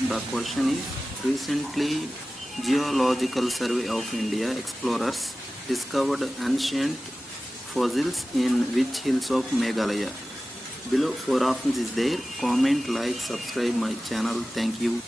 The question is, recently Geological Survey of India explorers discovered ancient fossils in which hills of Meghalaya? Below 4 options is there. Comment, like, subscribe my channel. Thank you.